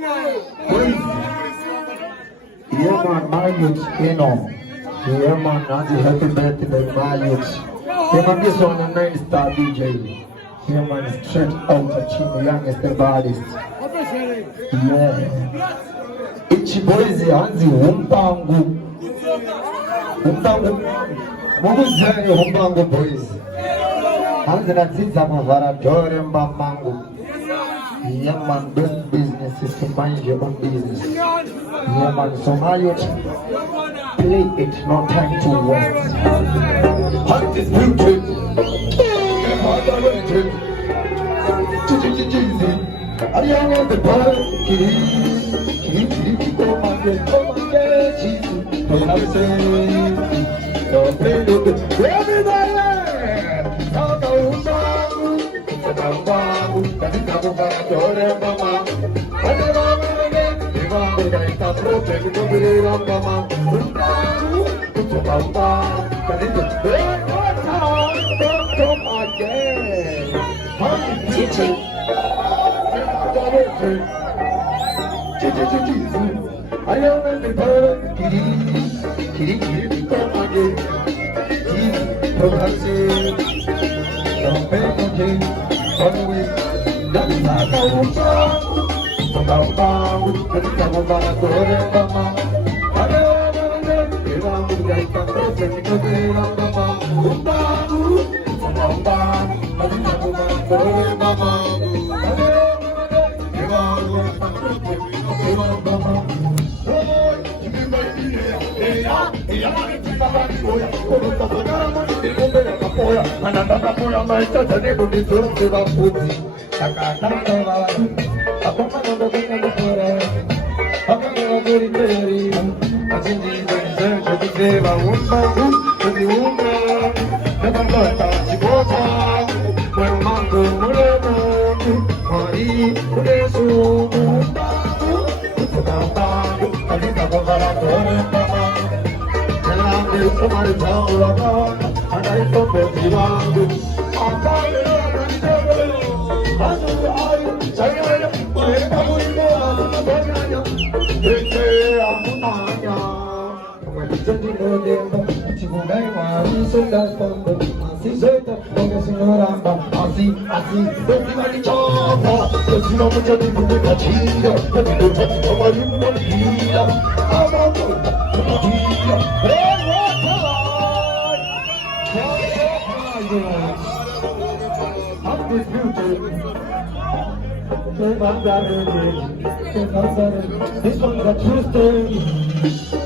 Yeah, man, my youth, you know. Yeah, man, happy birthday, my youth. Yeah, man, this one, a 9-star DJ. Yeah, man, straight out of Chino, youngest and baddest. Yeah. Ichi boys, Hanzi, Humpangu. Humpangu. Muguzani, Humpangu boys. Hanzi, Naziza, Mavara, Jorem, Bambangu. Yeah, man, best business is to mind your own business. Yeah, man, so my youth, play it, no time to waste. Hunt is beauty. I am the boy, Kiri, come and get, Jesus. When I say, don't play with it. Everybody, talk about this one's a true story.